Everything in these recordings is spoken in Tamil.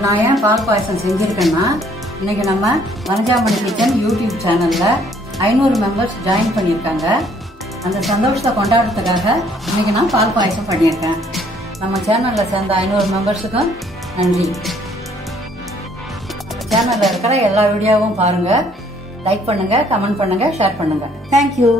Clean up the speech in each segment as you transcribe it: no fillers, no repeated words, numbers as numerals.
இன்னைக்கு நான் ஏன் பால் பாயசம் செஞ்சிருக்கேன்னா, இன்னைக்கு நம்ம வனஜாமணி கிச்சன் யூடியூப் சேனல்ல 500 மெம்பர்ஸ் ஜாயின் பண்ணியிருக்காங்க. அந்த சந்தோஷத்தை கொண்டாடுறதுக்காக இன்னைக்கு நான் பால் பாயசம் பண்ணியிருக்கேன். நம்ம சேனல்ல சேர்ந்த 500 மெம்பர்ஸுக்கும் நன்றி. நம்ம சேனல்ல இருக்கிற எல்லா வீடியோவும் பாருங்க, லைக் பண்ணுங்க, கமெண்ட் பண்ணுங்க, ஷேர் பண்ணுங்க. தேங்க்யூ.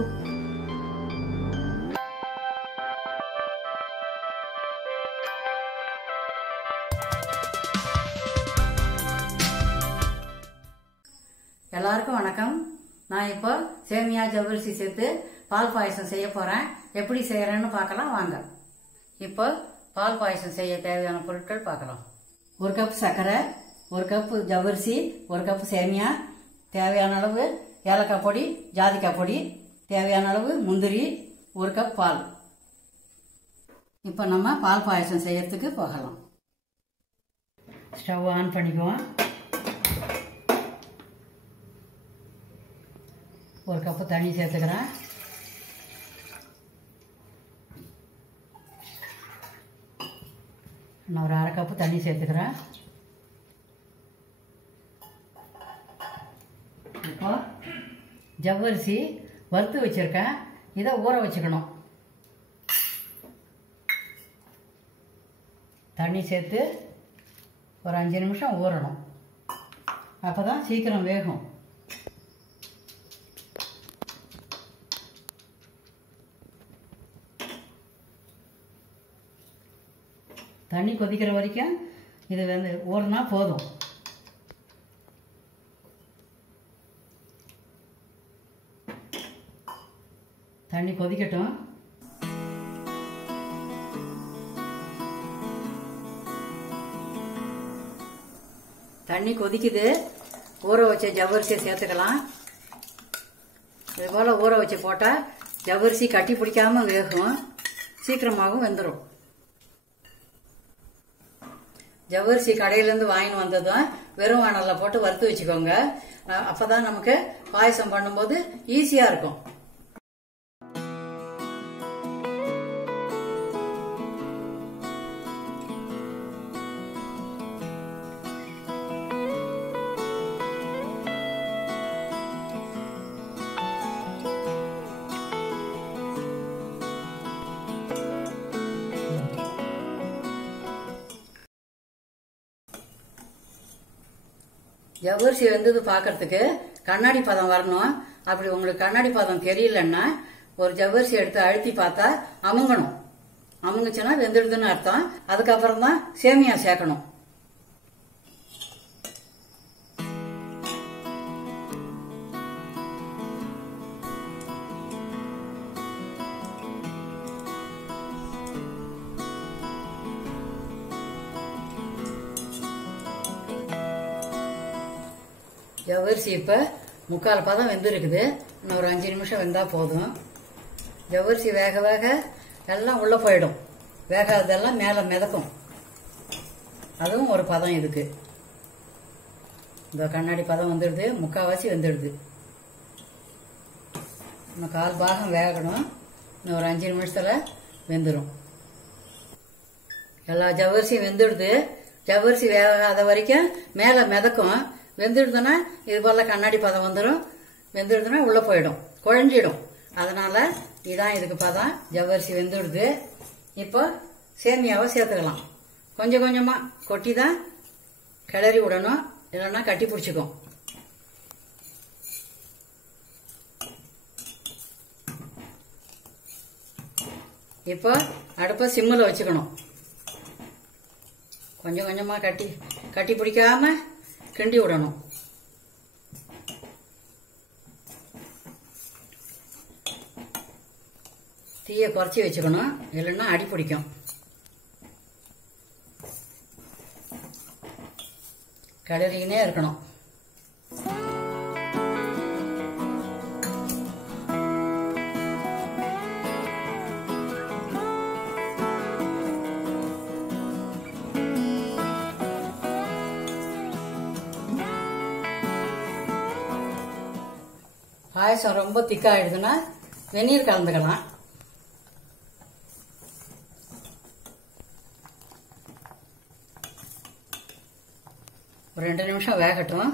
எல்லாருக்கும் வணக்கம். நான் இப்போ சேமியா ஜவ்வரிசி சேர்த்து பால் பாயசம் செய்ய போறேன். எப்படி செய்யறேன்னு பார்க்கலாம் வாங்க. இப்போ பால் பாயசம் செய்ய தேவையான பொருட்கள் பார்க்கலாம். 1 கப் சர்க்கரை, 1 கப் ஜவ்வரிசி, 1 கப் சேமியா, தேவையான அளவு ஏலக்காய் பொடி, ஜாதிக்காய் பொடி, தேவையான அளவு முந்திரி, 1 கப் பால். இப்போ நம்ம பால் பாயசம் செய்யறதுக்கு போகலாம். ஸ்டவ் ஆன் பண்ணிக்குவோம். 1 கப்பு தண்ணி சேர்த்துக்கிறேன். நான் ஒரு 1/2 கப்பு தண்ணி சேர்த்துக்கிறேன். இப்போ ஜவ்வரிசி வறுத்து வச்சிருக்கேன், இதை ஊற வச்சுக்கணும். தண்ணி சேர்த்து ஒரு 5 நிமிஷம் ஊறணும், அப்போ தான் சீக்கிரம் வேகும். தண்ணி கொதிக்கிற வரைக்கும் இது ஊறினா போதும். தண்ணி கொதிக்கட்டும். தண்ணி கொதிக்குது. ஊற வச்ச ஜவ்வரிசியை சேர்த்துக்கலாம். இது போல ஊற வச்சு போட்டால் ஜவ்வரிசி கட்டி பிடிக்காம வேகும், சீக்கிரமாகவும் வெந்துடும். ஜவ்வரிசி கடையிலேருந்து வாங்கின்னு வந்ததும் வெறும் வானல்ல போட்டு வறுத்து வச்சுக்கோங்க. அப்பதான் நமக்கு பாயசம் பண்ணும்போது ஈஸியா இருக்கும். ஜவ்வரிசி வெந்தது பார்க்கறதுக்கு கண்ணாடி பதம் வரணும். அப்படி உங்களுக்கு கண்ணாடி பதம் தெரியலன்னா ஒரு ஜவ்வரிசி எடுத்து அழுத்தி பார்த்தா அமுங்கணும். அமுங்குச்சுன்னா வெந்துடுதுன்னு அர்த்தம். அதுக்கப்புறம் தான் சேமியா சேர்க்கணும். ஜவ்வரிசி இப்போ 3/4 பதம் வெந்திருக்குது. இன்னும் ஒரு 5 நிமிஷம் வெந்தா போதும். ஜவ்வரிசி வேக வேக எல்லாம் உள்ள போயிடும். வேகாததெல்லாம் மேலே மிதக்கும். அதுவும் ஒரு பதம் இதுக்கு. இந்த கண்ணாடி பதம் வந்துடுது, 3/4 வெந்துடுது. இன்னும் 1/4 பாகம் வேகணும். இன்னும் ஒரு 5 நிமிஷத்துல வெந்துடும். எல்லா ஜவ்வரிசியும் வெந்துடுது. ஜவ்வரிசி வேகாத வரைக்கும் மேலே மிதக்கும். வெந்துடுதுன்னா இது போல கண்ணாடி பதம் வந்துடும். வெந்துடுதுன்னா உள்ள போயிடும், குழஞ்சிடும். அதனால இதான் இதுக்கு பதம். ஜவ்வரிசி வெந்துடுது. இப்போ சேமியாவை சேர்த்துக்கலாம். கொஞ்சம் கொஞ்சமா கொட்டி தான் கிளறி விடணும், இல்லைன்னா கட்டி பிடிச்சிக்கும். இப்போ அடுப்பை சிம்மில் வச்சுக்கணும். கொஞ்சம் கொஞ்சமா கட்டி பிடிக்காம கிண்டி விடணும். தீயை குறைச்சி வச்சுக்கணும், இல்லைன்னா அடி பிடிக்கும். கிளறிக்கினே இருக்கணும். பாயசம் ரொம்ப திக்காயிடுதுன்னா வெந்நீர் கலந்துக்கலாம். ஒரு 2 நிமிஷம் வேகட்டும்.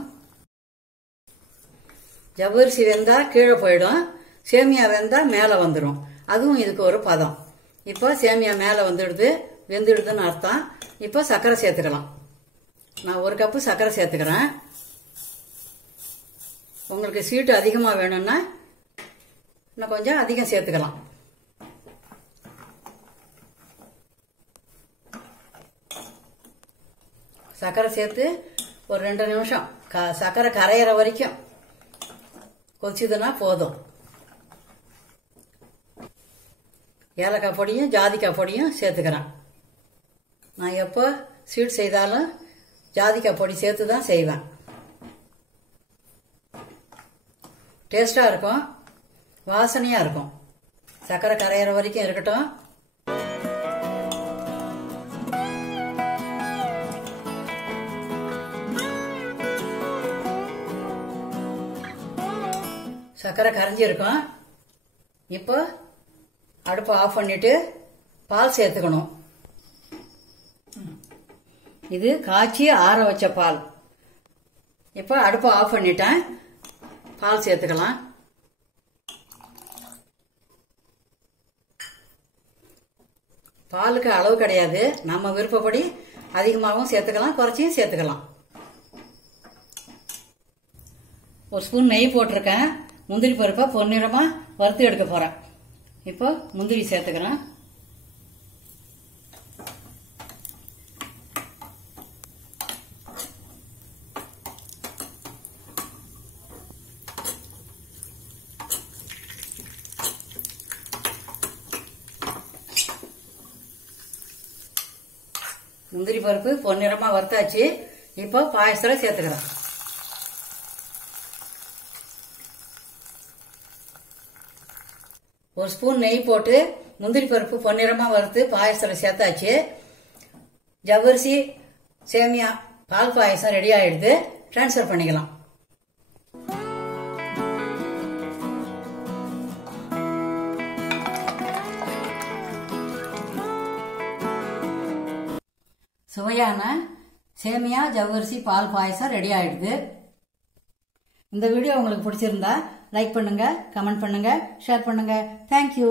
ஜவ்வரிசி வெந்தா கீழே போயிடும், சேமியா வெந்தா மேலே வந்துடும். அதுவும் இதுக்கு ஒரு பதம். இப்போ சேமியா மேலே வெந்துடுதுன்னு அர்த்தம். இப்போ சர்க்கரை சேர்த்துக்கலாம். நான் 1 கப்பு சர்க்கரை சேர்த்துக்கிறேன். உங்களுக்கு ஸ்வீட்டு அதிகமாக வேணும்னா இன்னும் கொஞ்சம் அதிகம் சேர்த்துக்கலாம். சர்க்கரை சேர்த்து ஒரு 2 நிமிஷம் சர்க்கரை கரையிற வரைக்கும் கொதிச்சுதுன்னா போதும். ஏலக்காய் பொடியும் ஜாதிக்காய் பொடியும் சேர்த்துக்கிறேன். நான் எப்போ ஸ்வீட் செய்தாலும் ஜாதிக்காய் பொடி சேர்த்து தான் செய்வேன். டேஸ்டாக இருக்கும், வாசனையாக இருக்கும். சர்க்கரை கரையிற வரைக்கும் இருக்கட்டும். சர்க்கரை கரைஞ்சிருக்கும். இப்போ அடுப்பை ஆஃப் பண்ணிட்டு பால் சேர்த்துக்கணும். இது காய்ச்சி ஆற வச்ச பால். இப்போ அடுப்பை ஆஃப் பண்ணிட்டேன். பால் சேர்த்துக்கலாம். பாலுக்கு அளவு கிடையாது, நம்ம விருப்பப்படி அதிகமாகவும் சேர்த்துக்கலாம், குறைச்சியும் சேர்த்துக்கலாம். 1 ஸ்பூன் நெய் போட்டிருக்கேன். முந்திரி பருப்பை பொன்னிறமா வறுத்து எடுக்க போறேன். இப்போ முந்திரி சேர்த்துக்கிறேன். முந்திரி பருப்பு பொன்னிறமா வறுத்தாச்சு. இப்போ பாயசத்துல சேர்த்துக்கிறேன். ஒரு ஸ்பூன் நெய் போட்டு முந்திரி பருப்பு பொன்னிறமா வறுத்து பாயசத்துல சேர்த்தாச்சு. ஜவ்வரிசி சேமியா பால் பாயசம் ரெடி ஆயிடுது. டிரான்ஸ்ஃபர் பண்ணிக்கலாம். சுவையான சேமியா ஜவ்வரிசி பால் பாயசம் ரெடி ஆயிடுது. இந்த வீடியோ உங்களுக்கு பிடிச்சிருந்தா லைக் பண்ணுங்க, கமெண்ட் பண்ணுங்க, ஷேர் பண்ணுங்க. தேங்க்யூ.